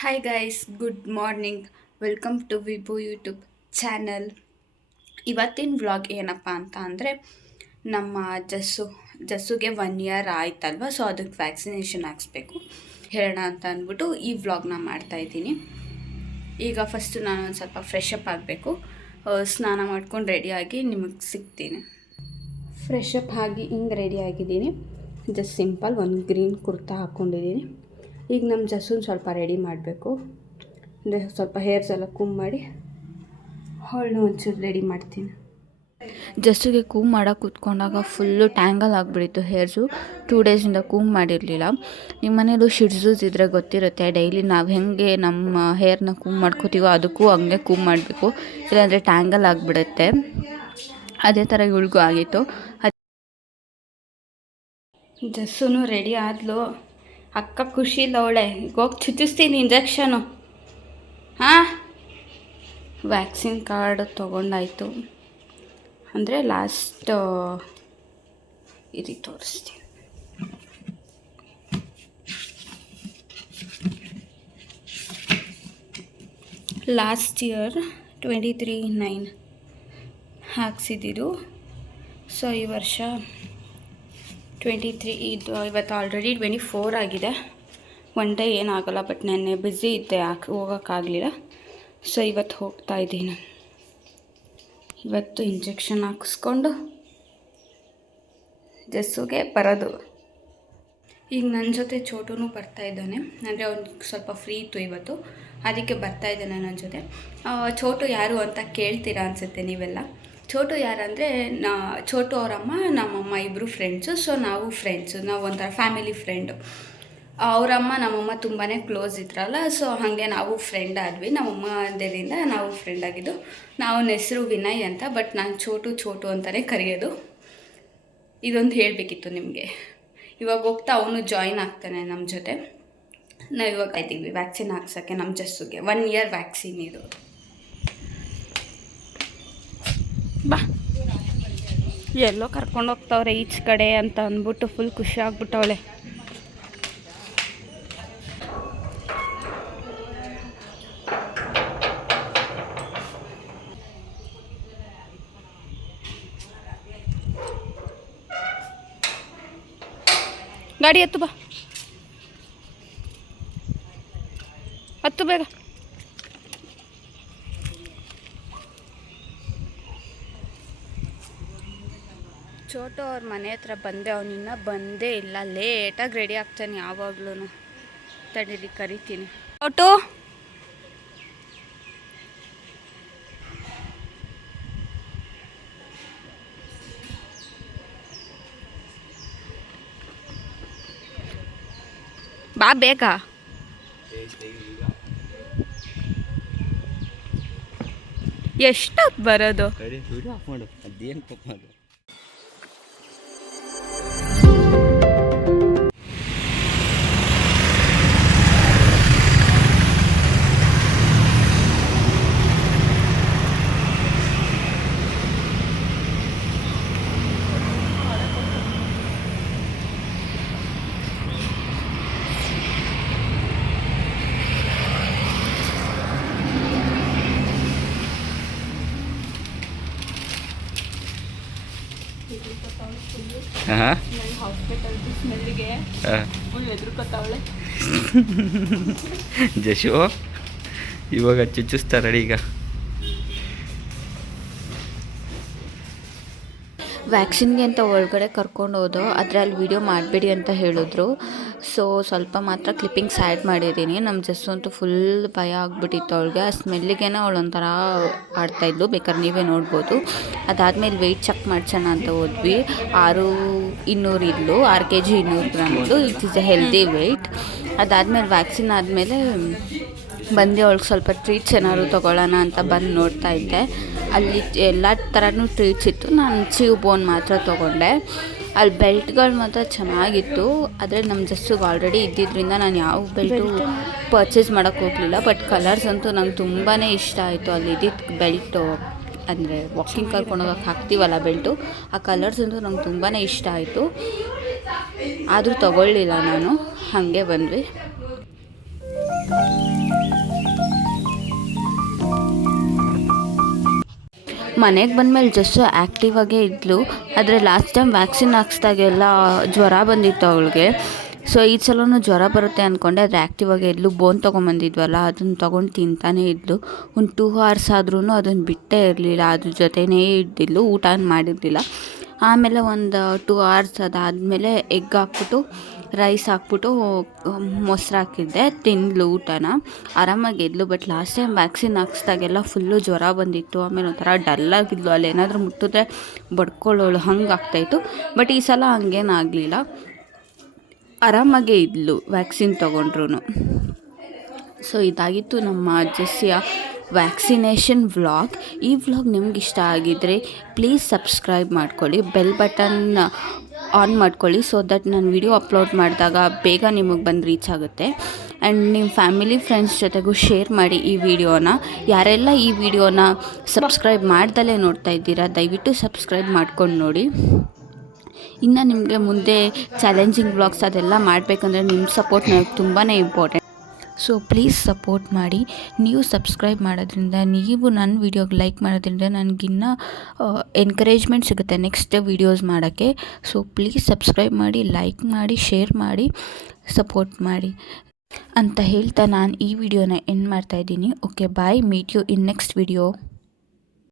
Hi guys, good morning. Welcome to Vibhu YouTube channel. ಇವತ್ತಿನ vlog ಏನಪ್ಪ ಅಂತ ಅಂದರೆ, ನಮ್ಮ ಜಸ್ಸುಗೆ 1 ಇಯರ್ ಆಯ್ತಲ್ವ, ಸೊ ಅದಕ್ಕೆ ವ್ಯಾಕ್ಸಿನೇಷನ್ ಹಾಕ್ಸ್ಬೇಕು ಹೇಳೋಣ ಅಂತ ಅಂದ್ಬಿಟ್ಟು ಈ ವ್ಲಾಗ್ನ ಮಾಡ್ತಾಯಿದ್ದೀನಿ. ಈಗ ಫಸ್ಟು ನಾನು ಒಂದು ಸ್ವಲ್ಪ ಫ್ರೆಶ್ ಅಪ್ ಆಗಬೇಕು. ಸ್ನಾನ ಮಾಡ್ಕೊಂಡು ರೆಡಿಯಾಗಿ ನಿಮಗೆ ಸಿಗ್ತೀನಿ. ಫ್ರೆಶ್ ಅಪ್ ಆಗಿ ಹಿಂಗೆ ರೆಡಿ ಆಗಿದ್ದೀನಿ. ಜಸ್ಟ್ ಸಿಂಪಲ್ ಒಂದು ಗ್ರೀನ್ ಕುರ್ತಾ ಹಾಕ್ಕೊಂಡಿದ್ದೀನಿ. ಈಗ ನಮ್ಮ ಜಸ್ಸುನ ಸ್ವಲ್ಪ ರೆಡಿ ಮಾಡಬೇಕು. ಅಂದರೆ ಸ್ವಲ್ಪ ಹೇರ್ಸ್ ಎಲ್ಲ ಕೂಮ್ ಮಾಡಿ ಅವಳನ್ನ ಒಂಚೂರು ರೆಡಿ ಮಾಡ್ತೀನಿ. ಜಸ್ಸುಗೆ ಕೂಮ್ ಮಾಡೋಕೆ ಕೂತ್ಕೊಂಡಾಗ ಫುಲ್ಲು ಟ್ಯಾಂಗಲ್ ಆಗಿಬಿಟ್ಟಿತ್ತು ಹೇರ್ಸು. 2 ಡೇಸಿಂದ ಕೂಮ್ ಮಾಡಿರಲಿಲ್ಲ. ನಿಮ್ಮ ಮನೇಲೂ ಶಿಡ್ಸೂಸ್ ಇದ್ದರೆ ಗೊತ್ತಿರುತ್ತೆ, ಡೈಲಿ ನಾವು ಹೆಂಗೆ ನಮ್ಮ ಹೇರ್ನ ಕೂಮ್ ಮಾಡ್ಕೋತೀವೋ ಅದಕ್ಕೂ ಹಂಗೆ ಕೂಮ್ ಮಾಡಬೇಕು, ಇಲ್ಲಾಂದರೆ ಟ್ಯಾಂಗಲ್ ಆಗಿಬಿಡುತ್ತೆ. ಅದೇ ಥರ ಇವಳಿಗೂ ಆಗಿತ್ತು. ಜಸ್ಸುನು ರೆಡಿ ಆದ್ಲು. ಅಕ್ಕ ಖುಷಿ ಇಲ್ಲ ಅವಳೆ. ಈಗ ಹೋಗಿ ಚುಚ್ಚಿಸ್ತೀನಿ ಇಂಜೆಕ್ಷನು. ಹಾಂ, ವ್ಯಾಕ್ಸಿನ್ ಕಾರ್ಡ್ ತೊಗೊಂಡಾಯಿತು. ಅಂದರೆ ಲಾಸ್ಟ್ ಇರಿ ತೋರಿಸ್ತೀನಿ. Last year 23/9 ಹಾಕ್ಸಿದ್ದು. ಸೊ ಈ ವರ್ಷ 23 ಇದು. ಇವತ್ತು ಆಲ್ರೆಡಿ 24 ಆಗಿದೆ. ಒನ್ ಡೇ ಏನಾಗಲ್ಲ, ಬಟ್ ನೆನ್ನೆ ಬ್ಯುಸಿ ಇದ್ದೆ, ಹೋಗೋಕ್ಕಾಗಲಿಲ್ಲ. ಸೊ ಇವತ್ತು ಹೋಗ್ತಾ ಇದ್ದೀನಿ. ಇವತ್ತು ಇಂಜೆಕ್ಷನ್ ಹಾಕಿಸ್ಕೊಂಡು ಜಸ್ಸುಗೆ ಬರೋದು. ಈಗ ನನ್ನ ಜೊತೆ ಚೋಟುನು ಬರ್ತಾಯಿದ್ದಾನೆ. ಅಂದರೆ ಅವ್ನಿಗೆ ಸ್ವಲ್ಪ ಫ್ರೀ ಇತ್ತು ಇವತ್ತು, ಅದಕ್ಕೆ ಬರ್ತಾಯಿದ್ದಾನೆ ನನ್ನ ಜೊತೆ. ಚೋಟು ಯಾರು ಅಂತ ಕೇಳ್ತೀರಾ ಅನಿಸುತ್ತೆ ನೀವೆಲ್ಲ. ಚೋಟು ಯಾರಂದರೆ ಚೋಟು ಅವರಮ್ಮ ನಮ್ಮಮ್ಮ ಇಬ್ಬರು ಫ್ರೆಂಡ್ಸು. ಸೊ ನಾವು ಫ್ರೆಂಡ್ಸು, ನಾವು ಒಂಥರ ಫ್ಯಾಮಿಲಿ ಫ್ರೆಂಡು. ಅವರಮ್ಮ ನಮ್ಮಮ್ಮ ತುಂಬಾ ಕ್ಲೋಸ್ ಇದ್ರಲ್ಲ, ಸೊ ಹಾಗೆ ನಾವು ಫ್ರೆಂಡ್ ಆದ್ವಿ. ನಮ್ಮಮ್ಮ ಅದರಿಂದ ನಾವು ಫ್ರೆಂಡ್ ಆಗಿದ್ದು. ನಾವು ಹೆಸರು ವಿನಯ್ ಅಂತ, ಬಟ್ ನಾನು ಚೋಟು ಅಂತಲೇ ಕರೆಯೋದು. ಇದೊಂದು ಹೇಳಬೇಕಿತ್ತು ನಿಮಗೆ. ಇವಾಗ ಹೋಗ್ತಾ ಅವನು ಜಾಯಿನ್ ಆಗ್ತಾನೆ ನಮ್ಮ ಜೊತೆ. ನಾವು ಇವಾಗ ಇದ್ದೀವಿ ವ್ಯಾಕ್ಸಿನ್ ಹಾಕ್ಸೋಕ್ಕೆ ನಮ್ಮ ಜಸ್ಸುಗೆ. 1 ಇಯರ್ ವ್ಯಾಕ್ಸಿನ್ ಇದು. ಬಾ, ಎಲ್ಲೋ ಕರ್ಕೊಂಡು ಹೋಗ್ತಾವ್ರೆ ಈಚ್ ಕಡೆ ಅಂತ ಅಂದ್ಬಿಟ್ಟು ಫುಲ್ ಖುಷಿ ಆಗ್ಬಿಟ್ಟವಳೆ. ಗಾಡಿ ಹತ್ತು, ಬಾ ಹತ್ತು ಬೇಗ. ಚೋಟು ಅವ್ರ ಮನೆ ಹತ್ರ ಬಂದೆ, ಅವನಿನ್ನ ಬಂದೇ ಇಲ್ಲ. ಲೇಟಾಗಿ ರೆಡಿ ಆಗ್ತಾನೆ ಯಾವಾಗ್ಲೂ. ತಡೀರಿ ಕರಿತೀನಿ. ಚೋಟು, ಬಾ ಬೇಗ. ಎಷ್ಟೊತ್ತು ಬರೋದು? ಜಶು ಇವಾಗ ಚುಚ್ಚಿಸ್ತಾರಡಿ. ಈಗ ವ್ಯಾಕ್ಸಿನ್ಗೆ ಅಂತ ಒಳಗಡೆ ಕರ್ಕೊಂಡು ಹೋದೋ, ಆದರೆ ಅಲ್ಲಿ ವೀಡಿಯೋ ಮಾಡಬೇಡಿ ಅಂತ ಹೇಳಿದ್ರು. ಸೊ ಸ್ವಲ್ಪ ಮಾತ್ರ ಕ್ಲಿಪ್ಪಿಂಗ್ಸ್ ಆ್ಯಡ್ ಮಾಡಿದ್ದೀನಿ. ನಮ್ಮ ಜಸ್ಸು ಅಂತೂ ಫುಲ್ ಭಯ ಆಗಿಬಿಟ್ಟಿತ್ತು ಅವಳಿಗೆ. ಆ ಸ್ಮೆಲ್ಲಿಗೇನೆ ಅವಳು ಒಂಥರ ಆಡ್ತಾಯಿದ್ಲು, ಬೇಕಾದ್ರೆ ನೀವೇ ನೋಡ್ಬೋದು. ಅದಾದಮೇಲೆ ವೆಯ್ಟ್ ಚೆಕ್ ಮಾಡ್ಸೋಣ ಅಂತ ಹೋದ್ವಿ. 6 kg 200 ಗ್ರಾಮ್ದು. It is a healthy weight. ಅದಾದಮೇಲೆ ವ್ಯಾಕ್ಸಿನ್ ಆದಮೇಲೆ ಬಂದು ಅವಳಿಗೆ ಸ್ವಲ್ಪ ಟ್ರೀಟ್ಸ್ ಏನಾದ್ರು ತೊಗೊಳ್ಳೋಣ ಅಂತ ಬಂದು ನೋಡ್ತಾ ಇದ್ದೆ. ಅಲ್ಲಿ ಎಲ್ಲ ಥರನೂ ಟ್ರೀಟ್ಸ್ ಇತ್ತು. ನಾನು ಚೀವ್ ಬೋನ್ ಮಾತ್ರ ತೊಗೊಂಡೆ. ಅಲ್ಲಿ ಬೆಲ್ಟ್ಗಳು ಮಾತ್ರ ಚೆನ್ನಾಗಿತ್ತು, ಆದರೆ ನಮ್ಮ ಜಸ್ಸುಗೆ ಆಲ್ರೆಡಿ ಇದ್ದಿದ್ದರಿಂದ ನಾನು ಯಾವ ಬೆಲ್ಟು ಪರ್ಚೇಸ್ ಮಾಡೋಕ್ಕೆ ಹೋಗಲಿಲ್ಲ. ಬಟ್ ಕಲರ್ಸ್ ಅಂತೂ ನಂಗೆ ತುಂಬಾ ಇಷ್ಟ ಆಯಿತು. ಅಲ್ಲಿ ಇದ್ದಿದ್ದು ಬೆಲ್ಟು, ಅಂದರೆ ವಾಕಿಂಗ್ ಕರ್ಕೊಂಡೋಗಕ್ಕೆ ಹಾಕ್ತೀವಲ್ಲ ಬೆಲ್ಟು, ಆ ಕಲರ್ಸ್ ಅಂತೂ ನಂಗೆ ತುಂಬಾ ಇಷ್ಟ ಆಯಿತು. ಆದರೂ ತೊಗೊಳ್ಳಿಲ್ಲ ನಾನು, ಹಾಗೆ ಬಂದ್ವಿ. ಮನೆಗೆ ಬಂದಮೇಲೆ ಜಸ್ಸು ಆ್ಯಕ್ಟಿವ್ ಆಗೇ ಇದ್ಲು. ಆದರೆ ಲಾಸ್ಟ್ ಟೈಮ್ ವ್ಯಾಕ್ಸಿನ್ ಹಾಕ್ಸ್ದಾಗೆಲ್ಲ ಜ್ವರ ಬಂದಿತ್ತು ಅವಳಿಗೆ. ಸೊ ಈ ಸಲವೂ ಜ್ವರ ಬರುತ್ತೆ ಅಂದ್ಕೊಂಡೆ, ಆದರೆ ಆ್ಯಕ್ಟಿವ್ ಆಗೇ ಇದ್ಲು. ಬೋನ್ ತೊಗೊಂಬಂದಿದ್ವಲ್ಲ ಅದನ್ನು ತೊಗೊಂಡು ತಿಂತಾನೇ ಇದ್ಲು. ಒಂದು 2 hours ಆದ್ರೂ ಅದನ್ನು ಬಿಟ್ಟೇ ಇರಲಿಲ್ಲ, ಅದ್ರ ಜೊತೆನೇ ಇದ್ದಿದ್ಲು, ಊಟ ಮಾಡಿರಲಿಲ್ಲ. ಆಮೇಲೆ ಒಂದು 2 hours ಅದಾದಮೇಲೆ ಎಗ್ ಹಾಕ್ಬಿಟ್ಟು ರೈಸ್ ಹಾಕ್ಬಿಟ್ಟು ಮೊಸರು ಹಾಕಿದ್ದೆ, ತಿಂದ್ಲು ಊಟನ, ಆರಾಮಾಗಿ ಇದ್ಲು. ಬಟ್ ಲಾಸ್ಟ್ ಟೈಮ್ ವ್ಯಾಕ್ಸಿನ್ ಹಾಕ್ಸ್ದಾಗೆಲ್ಲ ಫುಲ್ಲು ಜ್ವರ ಬಂದಿತ್ತು. ಆಮೇಲೆ ಒಂಥರ ಡಲ್ಲಾಗಿದ್ಲು, ಅಲ್ಲಿ ಏನಾದರೂ ಮುಟ್ಟಿದ್ರೆ ಬಡ್ಕೊಳ್ಳೋಳು ಹಂಗೆ ಆಗ್ತಾಯಿತ್ತು. ಬಟ್ ಈ ಸಲ ಹಂಗೇನಾಗಲಿಲ್ಲ, ಆರಾಮಾಗೇ ಇದ್ಲು ವ್ಯಾಕ್ಸಿನ್ ತೊಗೊಂಡ್ರು. ಸೊ ಇದಾಗಿತ್ತು ನಮ್ಮ ಜೆಸ್ಸಿಯ ವ್ಯಾಕ್ಸಿನೇಷನ್ ವ್ಲಾಗ್. ಈ ವ್ಲಾಗ್ ನಿಮ್ಗೆ ಇಷ್ಟ ಆಗಿದ್ದರೆ ಪ್ಲೀಸ್ ಸಬ್ಸ್ಕ್ರೈಬ್ ಮಾಡ್ಕೊಳ್ಳಿ, ಬೆಲ್ ಬಟನ್ ಆನ್ ಮಾಡ್ಕೊಳ್ಳಿ, ಸೊ ದಟ್ ನಾನು ವಿಡಿಯೋ ಅಪ್ಲೋಡ್ ಮಾಡಿದಾಗ ಬೇಗ ನಿಮಗೆ ಬಂದು ರೀಚ್ ಆಗುತ್ತೆ. ಆ್ಯಂಡ್ ನಿಮ್ಮ ಫ್ಯಾಮಿಲಿ ಫ್ರೆಂಡ್ಸ್ ಜೊತೆಗೂ ಶೇರ್ ಮಾಡಿ ಈ ವಿಡಿಯೋನ. ಯಾರೆಲ್ಲ ಈ ವಿಡಿಯೋನ ಸಬ್ಸ್ಕ್ರೈಬ್ ಮಾಡ್ದಲೇ ನೋಡ್ತಾ ಇದ್ದೀರಾ, ದಯವಿಟ್ಟು ಸಬ್ಸ್ಕ್ರೈಬ್ ಮಾಡ್ಕೊಂಡು ನೋಡಿ. ಇನ್ನು ನಿಮಗೆ ಮುಂದೆ ಚಾಲೆಂಜಿಂಗ್ ವ್ಲಾಗ್ಸ್ ಅದೆಲ್ಲ ಮಾಡಬೇಕಂದ್ರೆ ನಿಮ್ಮ ಸಪೋರ್ಟ್ ನನಗೆ ತುಂಬಾ ಇಂಪಾರ್ಟೆಂಟ್. ಸೊ ಪ್ಲೀಸ್ ಸಪೋರ್ಟ್ ಮಾಡಿ. ನೀವು ಸಬ್ಸ್ಕ್ರೈಬ್ ಮಾಡೋದ್ರಿಂದ, ನೀವು ನನ್ನ ವೀಡಿಯೋಗೆ ಲೈಕ್ ಮಾಡೋದ್ರಿಂದ ನನಗಿನ್ನೂ ಎನ್ಕರೇಜ್ಮೆಂಟ್ ಸಿಗುತ್ತೆ ನೆಕ್ಸ್ಟ್ ವೀಡಿಯೋಸ್ ಮಾಡೋಕ್ಕೆ. ಸೊ ಪ್ಲೀಸ್ ಸಬ್ಸ್ಕ್ರೈಬ್ ಮಾಡಿ, ಲೈಕ್ ಮಾಡಿ, ಶೇರ್ ಮಾಡಿ, ಸಪೋರ್ಟ್ ಮಾಡಿ ಅಂತ ಹೇಳ್ತಾ ನಾನು ಈ ವಿಡಿಯೋನ ಎಂಡ್ ಮಾಡ್ತಾಯಿದ್ದೀನಿ. Okay, bye, meet you in next video.